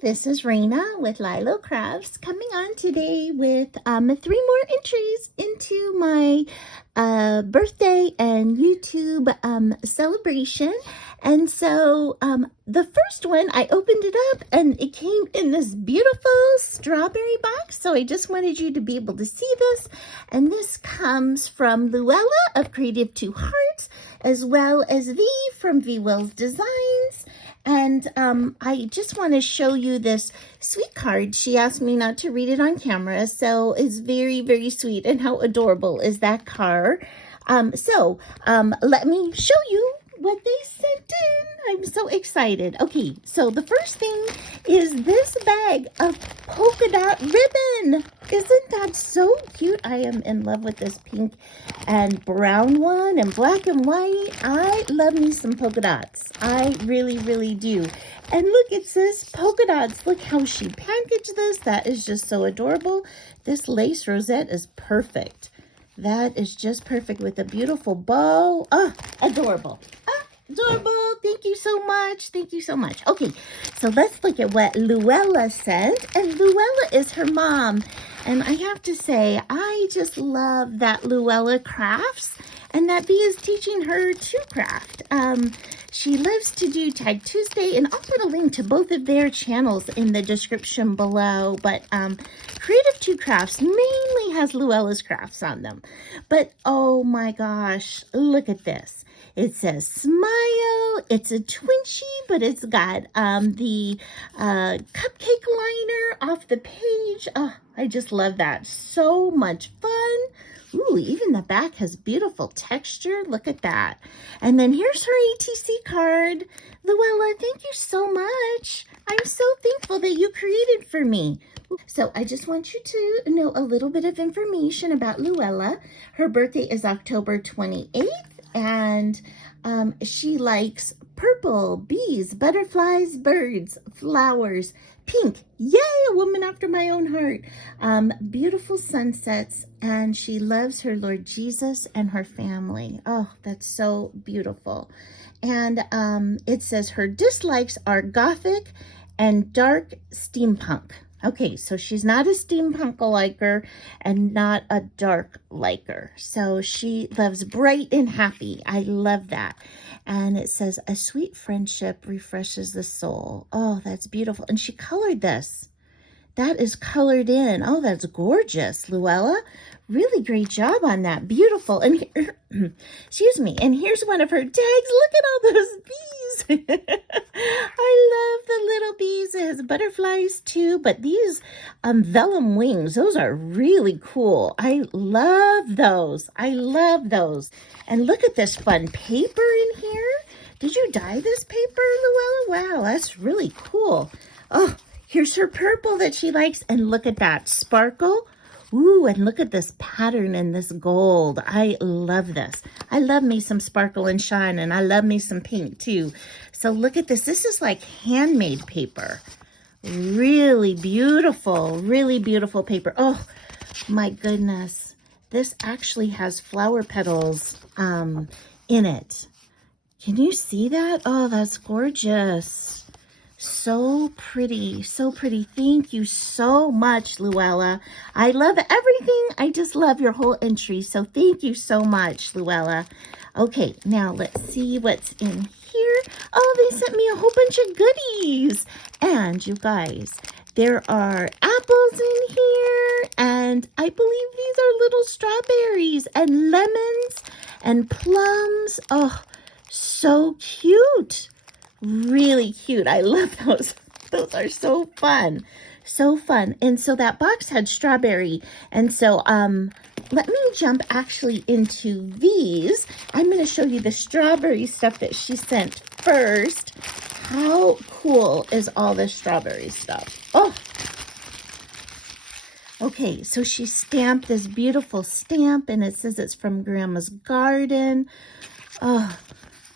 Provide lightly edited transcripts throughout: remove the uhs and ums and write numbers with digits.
this is Raina with LYLO Crafts coming on today with 3 more entries into my birthday and YouTube celebration. And so the first one, I opened it up and it came in this beautiful strawberry box. So I just wanted you to be able to see this. And this comes from LYLO of Creative Two Hearts, as well as V from V Wills Designs. And I just want to show you this sweet card. She asked me not to read it on camera, so it's very, very sweet. And how adorable is that card? Let me show you what they sent in. I'm so excited. Okay, so the first thing is this bag of polka dot ribbon. Isn't that so cute? I am in love with this pink and brown one and black and white. I love me some polka dots. I really, really do. And look, it says polka dots. Look how she packaged this. That is just so adorable. This lace rosette is perfect. That is just perfect with a beautiful bow. Oh, adorable. Adorable. Thank you so much. Thank you so much. Okay, so let's look at what LYLO sent. And LYLO is her mom. And I have to say, I just love that LYLO crafts and that V is teaching her to craft. She loves to do Tag Tuesday, and I'll put a link to both of their channels in the description below. But Creative Two Crafts mainly has LYLO's crafts on them. But oh my gosh, look at this. It says smile. It's a Twinchie, but it's got the cupcake liner off the page. Oh, I just love that. So much fun. Ooh, even the back has beautiful texture. Look at that. And then here's her ATC card. LYLO, thank you so much. I'm so thankful that you created for me. So I just want you to know a little bit of information about LYLO. Her birthday is October 28th. And she likes purple, bees, butterflies, birds, flowers, pink. Yay, a woman after my own heart. Beautiful sunsets, and she loves her Lord Jesus and her family. Oh, that's so beautiful. And it says her dislikes are gothic and dark steampunk. Okay, so she's not a steampunk liker and not a dark liker. So she loves bright and happy. I love that. And it says, a sweet friendship refreshes the soul. Oh, that's beautiful. And she colored this. That is colored in. Oh, that's gorgeous, LYLO. Really great job on that. Beautiful. And here, excuse me. And here's one of her tags. Look at all those bees. I love the little bees. It has butterflies too, but these vellum wings, those are really cool. I love those. I love those. And look at this fun paper in here. Did you dye this paper, LYLO? Wow, that's really cool. Oh, here's her purple that she likes. And look at that sparkle. Ooh, and look at this pattern in this gold. I love this. I love me some sparkle and shine, and I love me some pink too. So look at this. This is like handmade paper. Really beautiful paper. Oh, my goodness. This actually has flower petals in it. Can you see that? Oh, that's gorgeous. So pretty, so pretty. Thank you so much, LYLO. I love everything. I just love your whole entry. So thank you so much, LYLO. Okay, now let's see what's in here. Oh, they sent me a whole bunch of goodies. And you guys, there are apples in here. And I believe these are little strawberries and lemons and plums. Oh, so cute. Really cute. I love those. Those are so fun. So fun. And so that box had strawberry. And so let me jump actually into these. I'm going to show you the strawberry stuff that she sent first. How cool is all this strawberry stuff? Oh. Okay, so she stamped this beautiful stamp, and it says it's from Grandma's Garden. Oh,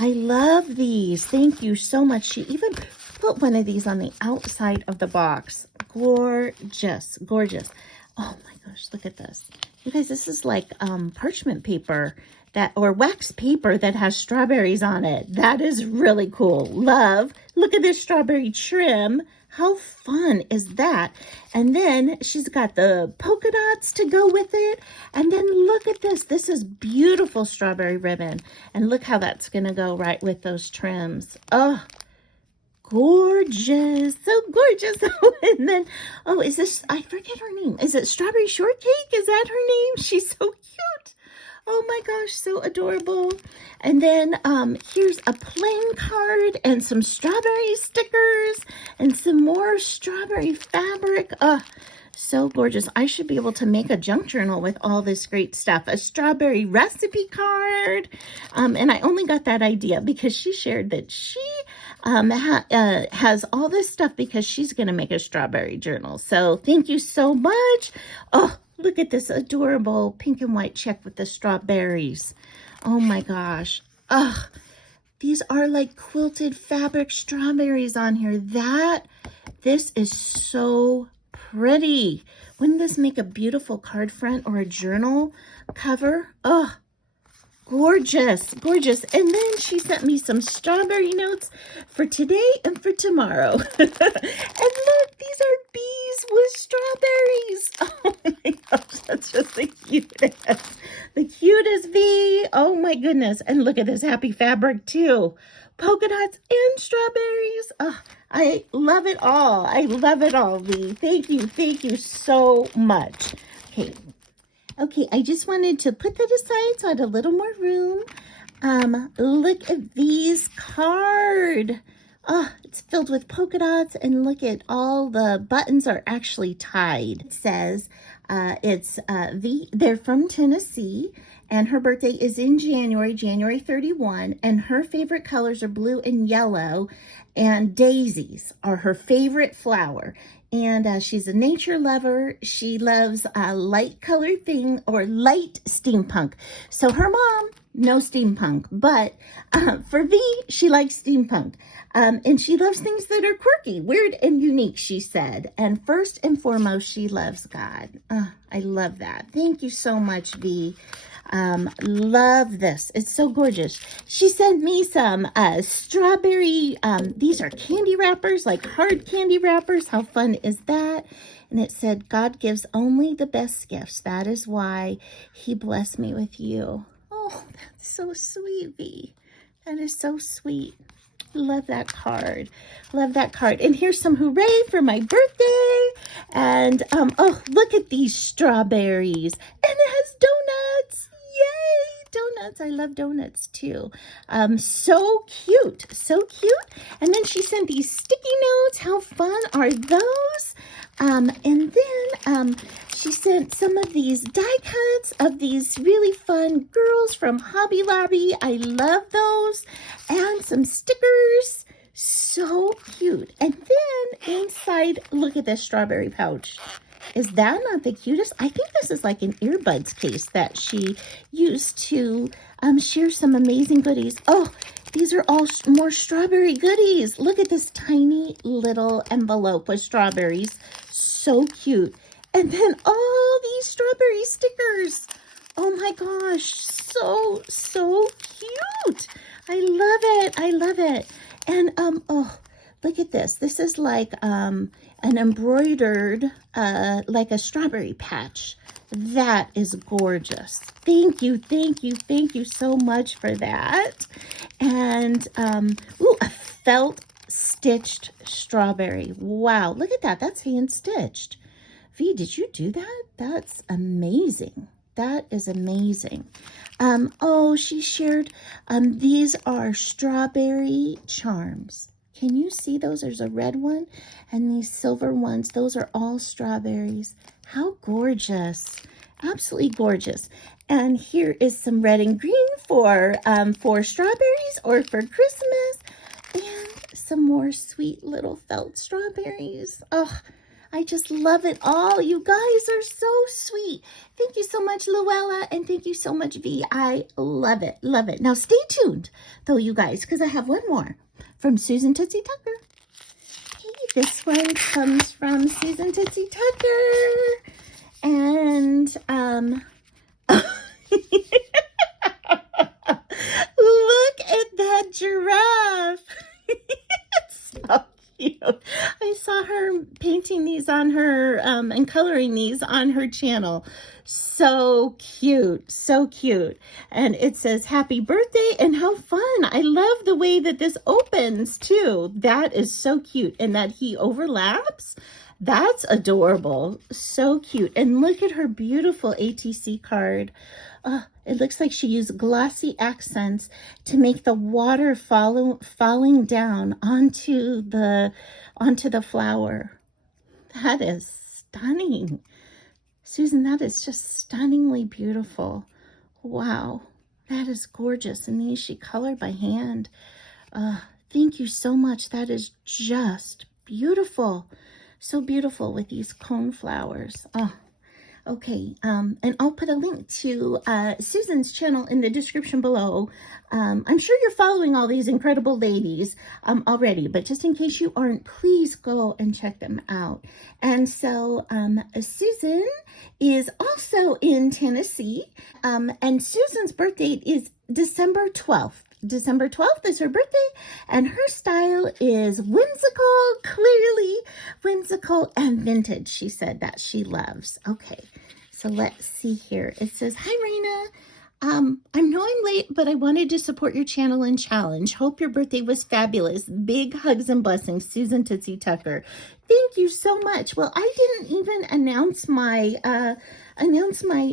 I love these. Thank you so much. She even put one of these on the outside of the box. Gorgeous, gorgeous. Oh my gosh, look at this. You guys, this is like parchment paper. that, or wax paper that has strawberries on it. That is really cool. Love. Look at this strawberry trim. How fun is that? And then she's got the polka dots to go with it. And then look at this. This is beautiful strawberry ribbon. And look how that's going to go right with those trims. Oh, gorgeous. So gorgeous. And then, oh, is this, I forget her name. Is it Strawberry Shortcake? Is that her name? She's so cute. Oh my gosh, so adorable. And then here's a plain card and some strawberry stickers and some more strawberry fabric. So gorgeous. I should be able to make a junk journal with all this great stuff. A strawberry recipe card. And I only got that idea because she shared that she has all this stuff because she's going to make a strawberry journal. So thank you so much. Oh, look at this adorable pink and white check with the strawberries. Oh my gosh. Oh, these are like quilted fabric strawberries on here. This is so pretty. Wouldn't this make a beautiful card front or a journal cover? Oh, gorgeous, gorgeous. And then she sent me some strawberry notes for today and for tomorrow. And look, these are bees with strawberries. Oh my gosh, that's just the cutest. The cutest bee. Oh my goodness. And look at this happy fabric too. Polka dots and strawberries. Oh, I love it all. I love it all, Bee. Thank you so much. Okay, I just wanted to put that aside so I had a little more room. Look at V's card. Oh, it's filled with polka dots, and look at all the buttons are actually tied. It says it's V. They're from Tennessee, and her birthday is in January 31, and her favorite colors are blue and yellow, and daisies are her favorite flower. And she's a nature lover. She loves light colored thing or light steampunk. So her mom, no steampunk, but for V, she likes steampunk. And she loves things that are quirky, weird, and unique, she said. And first and foremost, she loves God. I love that. Thank you so much, V. Love this. It's so gorgeous. She sent me some strawberry, these are candy wrappers, like hard candy wrappers. How fun is that? And it said, God gives only the best gifts. That is why he blessed me with you. Oh, that's so sweet, V. That is so sweet. Love that card. Love that card. And here's some hooray for my birthday. And, oh, look at these strawberries. And it has donuts. Yay, donuts. I love donuts too. So cute. So cute. And then she sent these sticky notes. How fun are those? And then she sent some of these die cuts of these really fun girls from Hobby Lobby. I love those. And some stickers. So cute. And then inside, look at this strawberry pouch. Is that not the cutest? I think this is like an earbuds case that she used to share some amazing goodies. Oh, these are all more strawberry goodies. Look at this tiny little envelope with strawberries. So cute. And then all these strawberry stickers. Oh my gosh, so cute. I love it. I love it. And oh, look at this. This is like an embroidered, like a strawberry patch. That is gorgeous. Thank you so much for that. And, ooh, a felt stitched strawberry. Wow, look at that. That's hand stitched. V, did you do that? That's amazing. That is amazing. Oh, she shared, these are strawberry charms. Can you see those? There's a red one and these silver ones. Those are all strawberries. How gorgeous. Absolutely gorgeous. And here is some red and green for strawberries or for Christmas. And some more sweet little felt strawberries. Oh, I just love it all. You guys are so sweet. Thank you so much, Luella, and thank you so much, V. I love it, love it. Now stay tuned, though, you guys, because I have one more from Susan Tootsie Tucker. Hey, this one comes from Susan Tootsie Tucker. And, a giraffe. It's so cute. I saw her painting these on her and coloring these on her channel. So cute, so cute. And it says happy birthday and how fun. I love the way that this opens too. That is so cute. And that he overlaps. That's adorable. So cute. And look at her beautiful ATC card. It looks like she used glossy accents to make the water falling down onto the flower. That is stunning. Susan, that is just stunningly beautiful. Wow, that is gorgeous. And these she colored by hand. Thank you so much. That is just beautiful. So beautiful with these cone flowers. Okay, and I'll put a link to Susan's channel in the description below. I'm sure you're following all these incredible ladies already, but just in case you aren't, please go and check them out. And so Susan is also in Tennessee, and Susan's birthday is December 12th. December 12th is her birthday, and her style is whimsical, clearly whimsical and vintage. She said that she loves. Okay, so let's see here. It says, hi, Raina. I know I'm late, but I wanted to support your channel and challenge. Hope your birthday was fabulous. Big hugs and blessings, Susan Tootsie Tucker. Thank you so much. Well, I didn't even announce my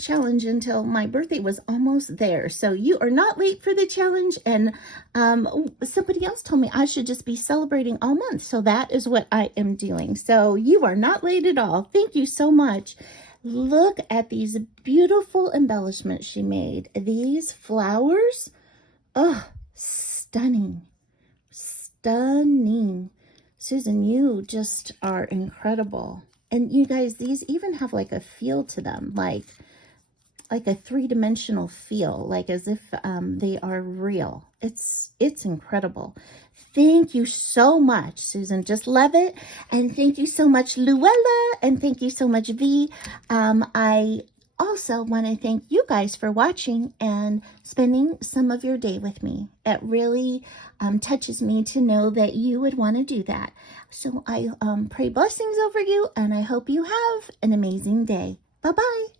challenge until my birthday was almost there. So you are not late for the challenge. And somebody else told me I should just be celebrating all month. So that is what I am doing. So you are not late at all. Thank you so much. Look at these beautiful embellishments she made. These flowers, oh, stunning, stunning. Susan, you just are incredible. And you guys, these even have like a feel to them, like a three-dimensional feel, like as if they are real. It's incredible. Thank you so much, Susan. Just love it. And thank you so much, Luella. And thank you so much, V. I also want to thank you guys for watching and spending some of your day with me. It really touches me to know that you would want to do that. So I pray blessings over you, and I hope you have an amazing day. Bye-bye.